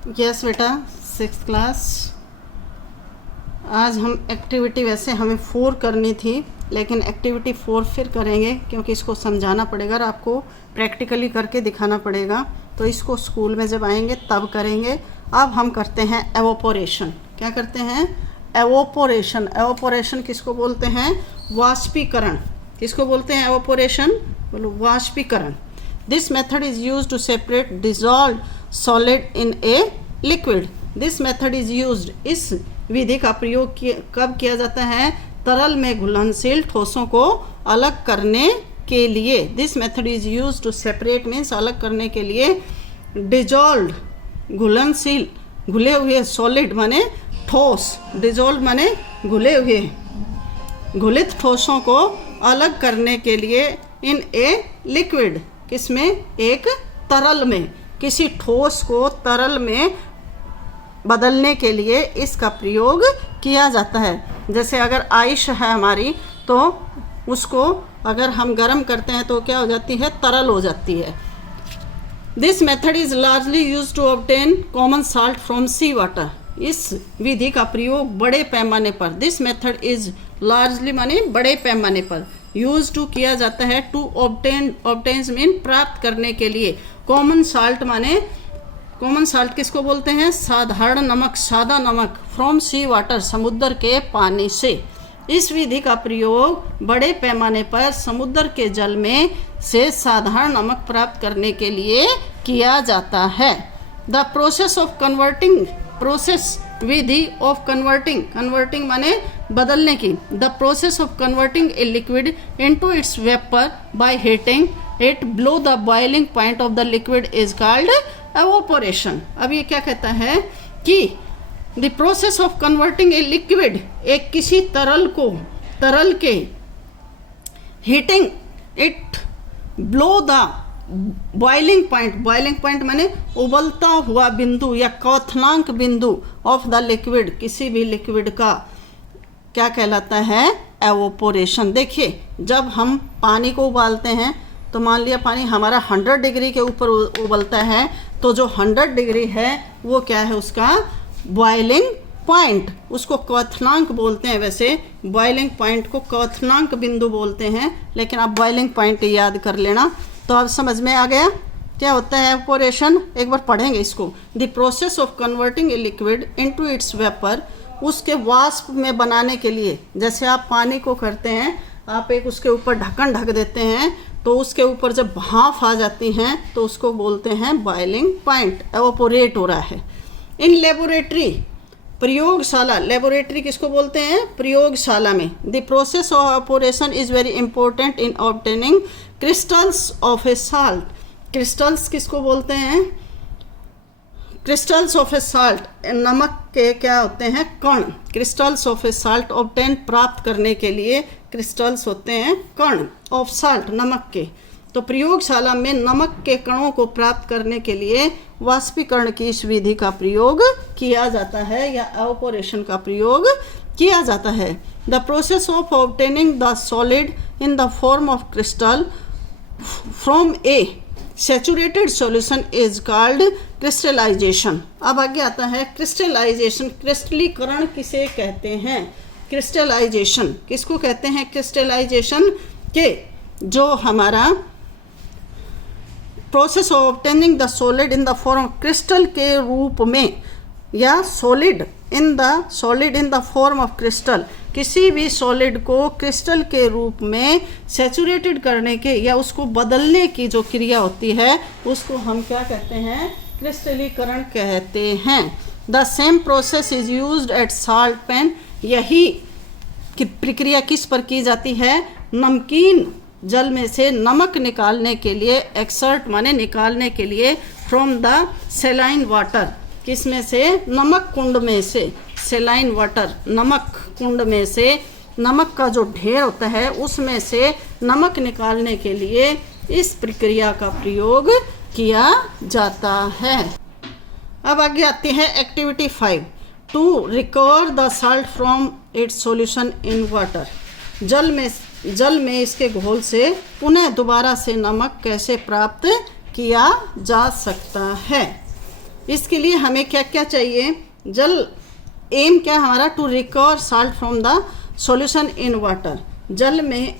Yes बेटा, 6th class. आज हम एक्टिविटी, वैसे हमें 4 करनी थी, लेकिन एक्टिविटी 4 फिर करेंगे क्योंकि इसको समझाना पड़ेगा और आपको प्रैक्टिकली करके दिखाना पड़ेगा। तो इसको स्कूल में जब आएंगे तब करेंगे। अब हम करते हैं एवोपोरेशन। क्या करते हैं? एवोपोरेशन। एवोपोरेशन किसको बोलते हैं? वाष्पीकरण। किसको बोलते हैं एवोपोरेशन? बोलो, वाष्पीकरण। This method is use to separate dissolve solid in a liquid. This method is used. इस विधि का प्रयोग कब किया जाता है? तरल में घुलनशील ठोसों को अलग करने के लिए। This method is use to separate means अलग करने के लिए। डिजॉल्व घुलनशील, घुले हुए, सॉलिड माने ठोस, डिजॉल्व माने घुले हुए, घुलित ठोसों को अलग करने के लिए इन ए लिक्विड। किसमें? एक तरल में। किसी ठोस को तरल में बदलने के लिए इसका प्रयोग किया जाता है। जैसे अगर आइस है हमारी, तो उसको अगर हम गर्म करते हैं तो क्या हो जाती है? तरल हो जाती है। This method is largely use to obtain common salt from sea water. इस विधि का प्रयोग बड़े पैमाने पर, दिस मेथड इज़ लार्जली माने बड़े पैमाने पर, यूज टू किया जाता है। टू ऑब्टेन्स मीन प्राप्त करने के लिए। कॉमन साल्ट माने, कॉमन साल्ट किसको बोलते हैं? साधारण नमक, सादा नमक। फ्रॉम सी वाटर, समुद्र के पानी से। इस विधि का प्रयोग बड़े पैमाने पर समुद्र के जल में से साधारण नमक प्राप्त करने के लिए किया जाता है। The process of converting, process Vidhi of converting, converting माने बदलने की। The process of converting a liquid into its vapour by heating it below the boiling point of the liquid is called evaporation. अब ये क्या कहता है कि the process of converting a liquid, एक किसी तरल को, तरल के heating it below the boiling point, boiling point माने उबलता हुआ बिंदु या क्वथनांक बिंदु ऑफ द लिक्विड, किसी भी लिक्विड का क्या कहलाता है? एवोपोरेशन। देखिए, जब हम पानी को उबालते हैं तो मान लिया पानी हमारा 100 डिग्री के ऊपर उबलता है, तो जो 100 डिग्री है वो क्या है? उसका बॉइलिंग पॉइंट। उसको क्वथनांक बोलते हैं। वैसे बॉइलिंग पॉइंट को क्वथनांक बिंदु बोलते हैं, लेकिन आप बॉइलिंग पॉइंट याद कर लेना। तो अब समझ में आ गया क्या होता है एवोपोरेशन? एक बार पढ़ेंगे इसको। The process of converting a liquid into its vapour, उसके वाष्प में बनाने के लिए। जैसे आप पानी को करते हैं, आप एक उसके ऊपर ढक्कन ढक देते हैं, तो उसके ऊपर जब भाप आ जाती हैं तो उसको बोलते हैं बॉइलिंग पॉइंट, एवोपोरेट हो रहा है। इन लेबोरेटरी, प्रयोगशाला, लेबोरेटरी किसको बोलते हैं? प्रयोगशाला में। The process of evaporation is very important in obtaining crystals of A salt. Crystals किसको बोलते हैं? क्रिस्टल्स ऑफ ए साल्ट, नमक के क्या होते हैं? कण। Crystals of A salt obtain, प्राप्त करने के लिए क्रिस्टल्स होते हैं कण ऑफ साल्ट, नमक के। तो प्रयोगशाला में नमक के कणों को प्राप्त करने के लिए वाष्पीकरण की इस विधि का प्रयोग किया जाता है, या एवोपोरेशन का प्रयोग किया जाता है। The process of obtaining the solid in the form of crystal from a saturated solution is called crystallisation. अब आगे आता है क्रिस्टलाइजेशन। क्रिस्टलीकरण किसे कहते हैं? क्रिस्टलाइजेशन किसको कहते हैं? क्रिस्टलाइजेशन के जो हमारा process of obtaining the solid in the form, crystal के रूप में, या solid in the form of crystal, किसी भी सॉलिड को क्रिस्टल के रूप में सैचुरेटेड करने के या उसको बदलने की जो क्रिया होती है उसको हम क्या कहते हैं? क्रिस्टलीकरण कहते हैं। The same process is used at salt pan. यही प्रक्रिया किस पर की जाती है? नमकीन जल में से नमक निकालने के लिए, एक्सर्ट माने निकालने के लिए, फ्रॉम द सेलाइन वाटर। किस में से? नमक कुंड में से। सेलाइन वाटर, नमक कुंड में से, नमक का जो ढेर होता है उसमें से नमक निकालने के लिए इस प्रक्रिया का प्रयोग किया जाता है। अब आगे आती है activity 5, to recover the salt from its solution in water. जल में इसके घोल से पुनः दोबारा से नमक कैसे प्राप्त किया जा सकता है? इसके लिए हमें क्या क्या चाहिए, जल, एम क्या हमारा, to recover salt from the solution in water, जल में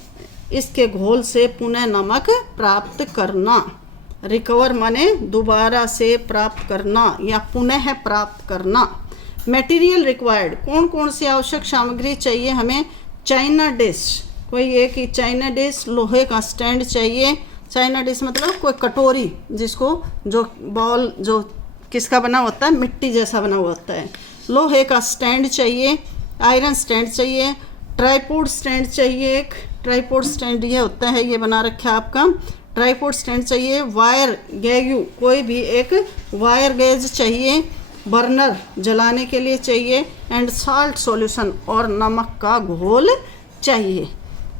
इसके घोल से पुनः नमक प्राप्त करना। रिकवर माने दोबारा से प्राप्त करना या पुनः प्राप्त करना। मटेरियल रिक्वायर्ड, कौन कौन सी आवश्यक सामग्री चाहिए हमें, चाइना डिश, कोई एक ही चाइना डिश, लोहे का स्टैंड चाहिए। चाइना डिश मतलब कोई कटोरी जिसको जो बॉल जो किसका बना होता है, मिट्टी जैसा बना हुआ होता है। लोहे का स्टैंड चाहिए, आयरन स्टैंड चाहिए, ट्राईपोड स्टैंड चाहिए, एक ट्राईपोड स्टैंड ये होता है, ये बना रखा है आपका, ट्राईपोड स्टैंड चाहिए। वायर गैग्यू, कोई भी एक वायर गेज चाहिए। बर्नर जलाने के लिए चाहिए। एंड साल्ट सॉल्यूशन, और नमक का घोल चाहिए।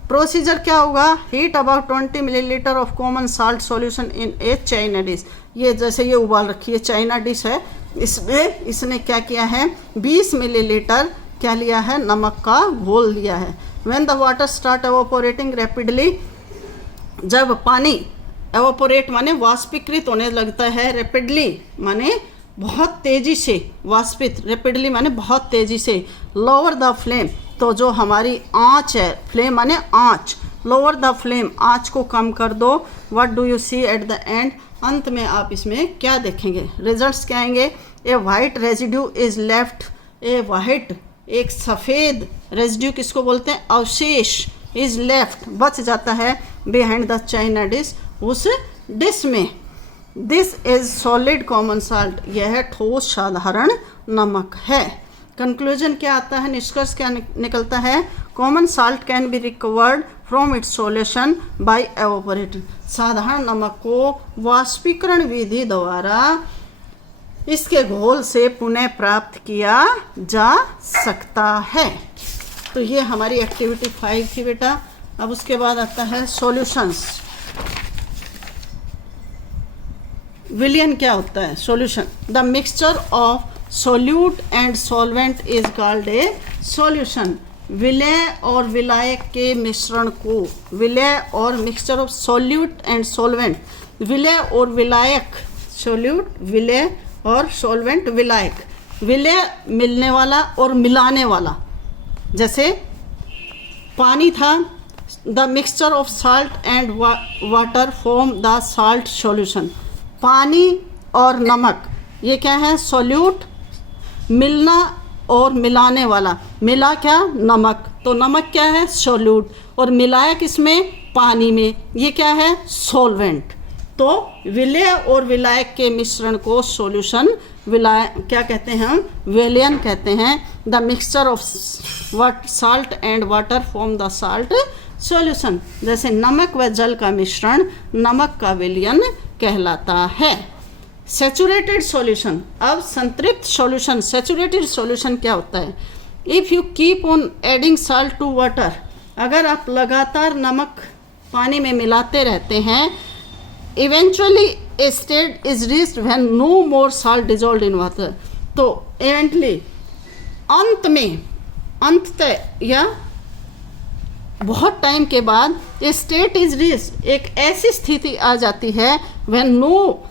प्रोसीजर क्या होगा, heat about 20 millilitre of common salt solution in A China dish. ये जैसे ये उबाल रखी है चाइना डिश है, इसमें इसने क्या किया है, 20 मिलीलीटर क्या लिया है, नमक का घोल लिया है। When the water start evaporating rapidly, जब पानी एवोपोरेट माने वाष्पीकृत होने लगता है, रैपिडली माने बहुत तेज़ी से, वाष्पित, रैपिडली माने बहुत तेज़ी से। लोअर द फ्लेम, तो जो हमारी आँच है, फ्लेम माने आँच, लोअर द फ्लेम, आँच को कम कर दो। What do you see at the end, अंत में आप इसमें क्या देखेंगे, रिजल्ट्स क्या आएंगे, a white residue is left, a white, एक सफ़ेद रेजिड्यू किसको बोलते हैं, अवशेष, इज लेफ्ट, बच जाता है, बिहाइंड द चाइना डिश, उस डिश में। This is solid common salt, यह ठोस साधारण नमक है। कंक्लूजन क्या आता है, निष्कर्ष क्या निकलता है, common salt can be recovered from its solution by evaporating, साधारण नमक को वाष्पीकरण विधि द्वारा इसके घोल से पुनः प्राप्त किया जा सकता है। तो ये हमारी एक्टिविटी 5 थी बेटा। अब उसके बाद आता है सॉल्यूशंस। विलयन क्या होता है, solution, the mixture of solute and solvent is called a solution. विलय और विलायक के मिश्रण को, विलय और mixture of solute and solvent, विलय और विलायक, सोल्यूट विलय और सॉल्वेंट विलायक, विलय मिलने वाला और मिलाने वाला, जैसे पानी था, the mixture of salt and water form the salt solution, पानी और नमक ये क्या है, सोल्यूट, मिलना और मिलाने वाला, मिला क्या, नमक, तो नमक क्या है, सोल्यूट, और मिलाया किसमें, पानी में, ये क्या है, सॉल्वेंट। तो विलय और विलायक के मिश्रण को सॉल्यूशन, विलाय क्या कहते हैं हम, विलयन कहते हैं। The mixture of salt and water form the salt solution, जैसे नमक व जल का मिश्रण नमक का विलयन कहलाता है। सैचुरेटेड सॉल्यूशन, अब संतृप्त सॉल्यूशन, सैचुरेटेड सॉल्यूशन क्या होता है, if you keep on adding salt to water, अगर आप लगातार नमक पानी में मिलाते रहते हैं, eventually a state is reached when no more salt dissolved in water, तो इवेंटली अंत में, अंततः या बहुत टाइम के बाद, ए स्टेट इज रीच्ड, एक ऐसी स्थिति आ जाती है, when no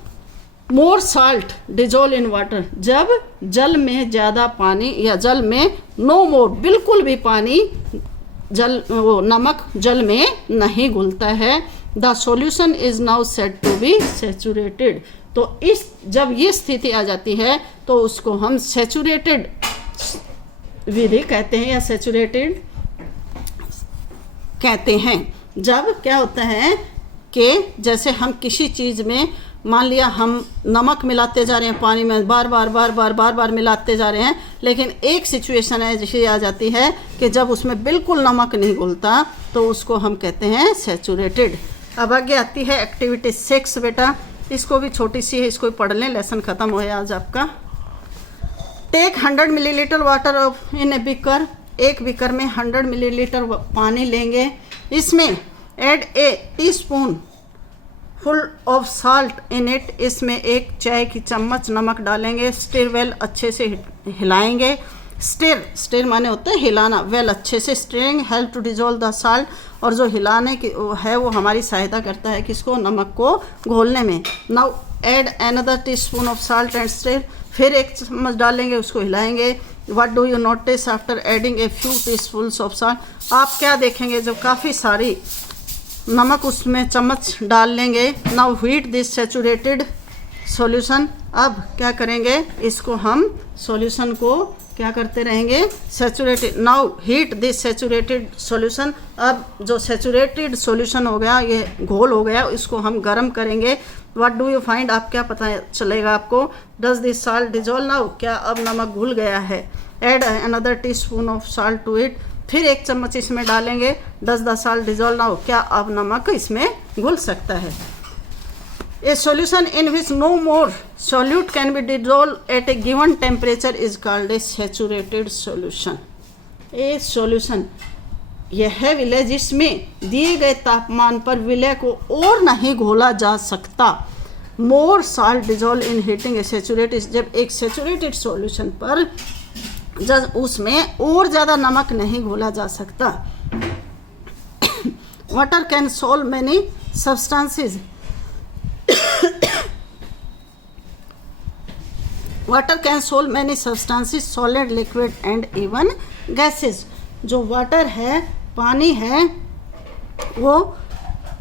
more salt dissolve in water, जब जल में ज़्यादा पानी या जल में नो मोर, बिल्कुल भी पानी, जल वो नमक जल में नहीं घुलता है। The solution is now said to be saturated, तो इस जब ये स्थिति आ जाती है तो उसको हम सैचुरेटेड विधि कहते हैं या सैचुरेटेड कहते हैं। जब क्या होता है कि जैसे हम किसी चीज़ में, मान लिया हम नमक मिलाते जा रहे हैं पानी में, बार बार मिलाते जा रहे हैं, लेकिन एक सिचुएशन है जैसे आ जाती है कि जब उसमें बिल्कुल नमक नहीं घुलता, तो उसको हम कहते हैं सैचुरेटेड। अब आगे आती है एक्टिविटी 6 बेटा, इसको भी छोटी सी है, इसको भी पढ़ लें, लेसन ख़त्म हो आज आपका। Take 100 millilitre water of in a beaker, एक बिकर में 100 मिलीलीटर पानी लेंगे, इसमें add a teaspoon full of salt in it, इसमें एक चाय की चम्मच नमक डालेंगे। स्टिर वेल, अच्छे से हिलाएंगे। स्टिर माने होता है हिलाना, वेल अच्छे से, stirring help to dissolve the salt, और जो हिलाने की है वो हमारी सहायता करता है किसको, नमक को घोलने में। Now add another teaspoon of salt and stir, फिर 1 चम्मच डालेंगे, उसको हिलाएंगे। What do you notice after adding a few teaspoons of salt, आप क्या देखेंगे जब काफ़ी सारी नमक उसमें चम्मच डाल लेंगे। Now heat this saturated solution, अब क्या करेंगे, इसको हम सॉल्यूशन को क्या करते रहेंगे, saturated. Now heat this saturated solution, अब जो सैचुरेटेड सॉल्यूशन हो गया, ये घोल हो गया, इसको हम गर्म करेंगे। व्हाट डू यू फाइंड, आप क्या पता चलेगा आपको, does this salt dissolve now, क्या अब नमक घुल गया है। Add another teaspoon of salt to it, फिर 1 चम्मच इसमें डालेंगे। Does the salt dissolve now, क्या अब नमक इसमें घुल सकता है। A solution in which no more solute can be dissolved at a given temperature is called a saturated solution. A solution यह है विलय जिसमें दिए गए तापमान पर विलय को और नहीं घोला जा सकता। More salt dissolve in heating a saturated, जब एक सैचुरेटेड सॉल्यूशन पर जब उसमें और ज़्यादा नमक नहीं घोला जा सकता। Water can solve many substances, water can solve many substances solid liquid and even gases, जो वाटर है, पानी है, वो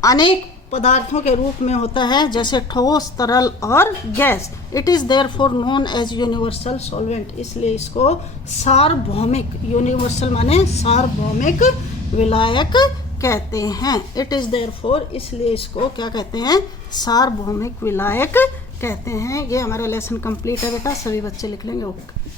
अनेक पदार्थों के रूप में होता है, जैसे ठोस, तरल और gas. It is therefore known as universal solvent, इसलिए इसको सार्वभौमिक, यूनिवर्सल माने सार्वभौमिक विलायक कहते हैं। इट इज़ देयरफॉर, इसलिए इसको क्या कहते हैं, सार्वभौमिक विलायक कहते हैं। ये हमारा लेसन कंप्लीट है बेटा, सभी बच्चे लिख लेंगे। ओके।